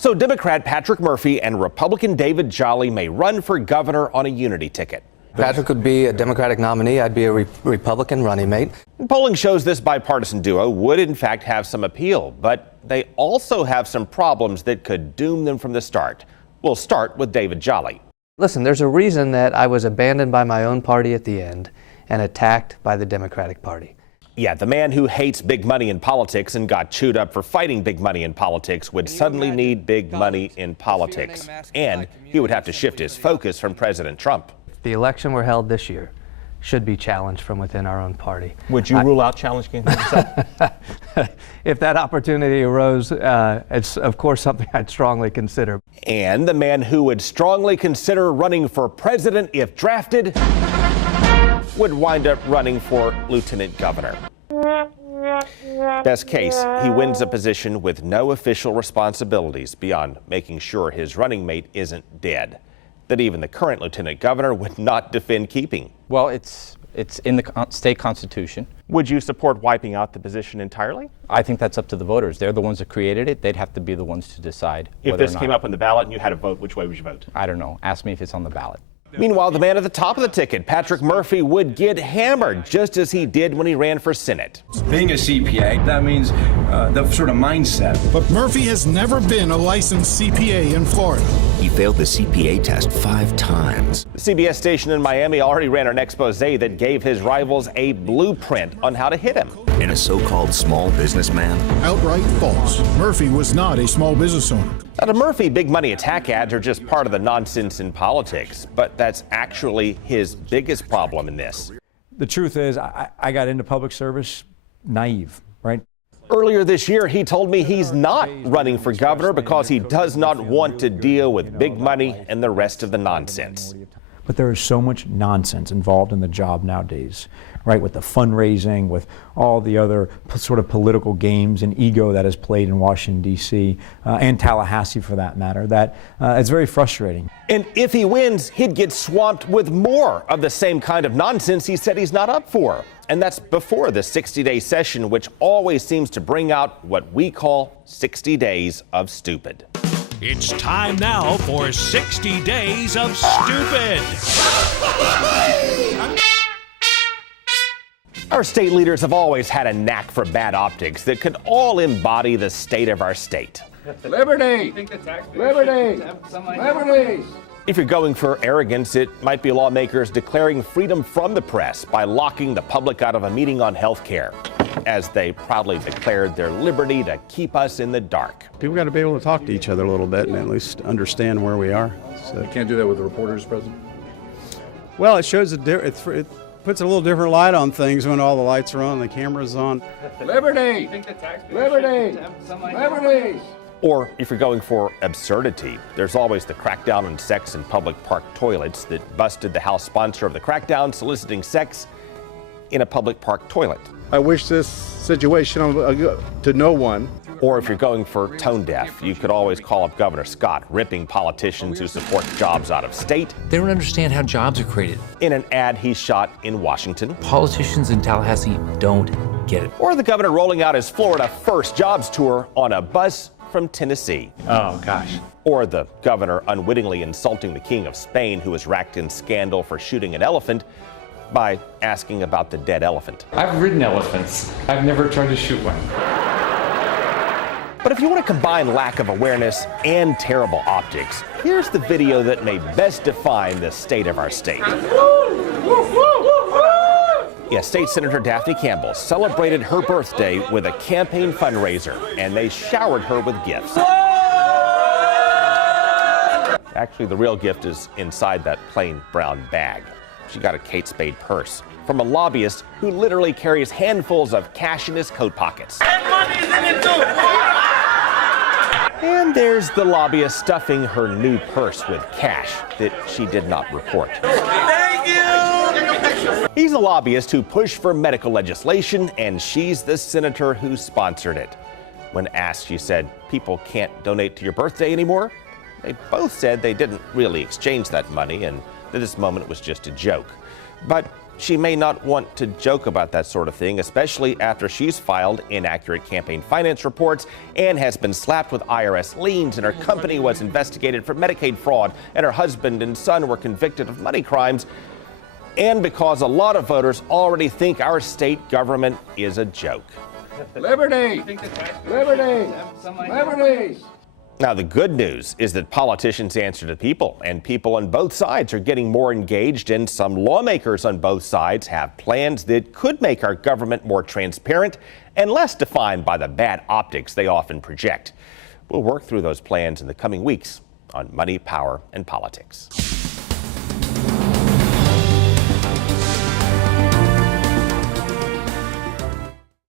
So Democrat Patrick Murphy and Republican David Jolly may run for governor on a unity ticket. Patrick would be a Democratic nominee. I'd be a Republican running mate. Polling shows this bipartisan duo would in fact have some appeal, but they also have some problems that could doom them from the start. We'll start with David Jolly. Listen, there's a reason that I was abandoned by my own party at the end and attacked by the Democratic Party. Yeah, the man who hates big money in politics and got chewed up for fighting big money in politics would suddenly need big money in politics. And he would have to shift his focus from President Trump. If the election were held this year, should be challenged from within our own party. Would you rule out challenging himself? If that opportunity arose, it's of course something I'd strongly consider. And the man who would strongly consider running for president if drafted would wind up running for lieutenant governor. Best case, he wins a position with no official responsibilities beyond making sure his running mate isn't dead, that even the current lieutenant governor would not defend keeping. Well, it's in the state constitution. Would you support wiping out the position entirely? I think that's up to the voters. They're the ones that created it. They'd have to be the ones to decide. If this came up on the ballot and you had a vote, which way would you vote? I don't know. Ask me if it's on the ballot. Meanwhile, the man at the top of the ticket, Patrick Murphy, would get hammered just as he did when he ran for Senate. Being a CPA, that means the sort of mindset. But Murphy has never been a licensed CPA in Florida. He failed the CPA test 5 times. The CBS station in Miami already ran an expose that gave his rivals a blueprint on how to hit him. And a so-called small businessman? Outright false. Murphy was not a small business owner. Now, to Murphy, big money attack ads are just part of the nonsense in politics, but that's actually his biggest problem in this. The truth is, I got into public service naive, right? Earlier this year, he told me he's not running for governor because he does not want to deal with big money and the rest of the nonsense. But there is so much nonsense involved in the job nowadays, right? With the fundraising, with all the other sort of political games and ego that is played in Washington, D.C., and Tallahassee for that matter, that it's very frustrating. And if he wins, he'd get swamped with more of the same kind of nonsense he said he's not up for. And that's before the 60-day session, which always seems to bring out what we call 60 days of stupid. It's time now for 60 Days of Stupid. Our state leaders have always had a knack for bad optics that could all embody the state of our state. Liberty! Liberty! Liberty! If you're going for arrogance, it might be lawmakers declaring freedom from the press by locking the public out of a meeting on health care, as they proudly declared their liberty to keep us in the dark. People got to be able to talk to each other a little bit and at least understand where we are. So. You can't do that with the reporters, President? Well, it shows it puts a little different light on things when all the lights are on and the camera's on. Liberty! Liberty! Liberty! Or if you're going for absurdity, there's always the crackdown on sex in public park toilets that busted the House sponsor of the crackdown soliciting sex in a public park toilet. I wish this situation to no one. Or if you're going for tone deaf, you could always call up Governor Scott, ripping politicians who support jobs out of state. They don't understand how jobs are created. In an ad he shot in Washington. Politicians in Tallahassee don't get it. Or the governor rolling out his Florida First Jobs tour on a bus from Tennessee. Oh, gosh. Or the governor unwittingly insulting the King of Spain, who was racked in scandal for shooting an elephant, by asking about the dead elephant. I've ridden elephants. I've never tried to shoot one. But if you want to combine lack of awareness and terrible optics, here's the video that may best define the state of our state. Yeah, State Senator Daphne Campbell celebrated her birthday with a campaign fundraiser, and they showered her with gifts. Actually, the real gift is inside that plain brown bag. She got a Kate Spade purse from a lobbyist who literally carries handfuls of cash in his coat pockets. And money's in it too! And there's the lobbyist stuffing her new purse with cash that she did not report. Thank you! He's a lobbyist who pushed for medical legislation, and she's the senator who sponsored it. When asked, she said, people can't donate to your birthday anymore. They both said they didn't really exchange that money and that this moment was just a joke. But she may not want to joke about that sort of thing, especially after she's filed inaccurate campaign finance reports and has been slapped with IRS liens, and her company was investigated for Medicaid fraud, and her husband and son were convicted of money crimes, and because a lot of voters already think our state government is a joke. Liberty! Liberty! Liberty! Now, the good news is that politicians answer to people, and people on both sides are getting more engaged, and some lawmakers on both sides have plans that could make our government more transparent and less defined by the bad optics they often project. We'll work through those plans in the coming weeks on Money, Power, and Politics.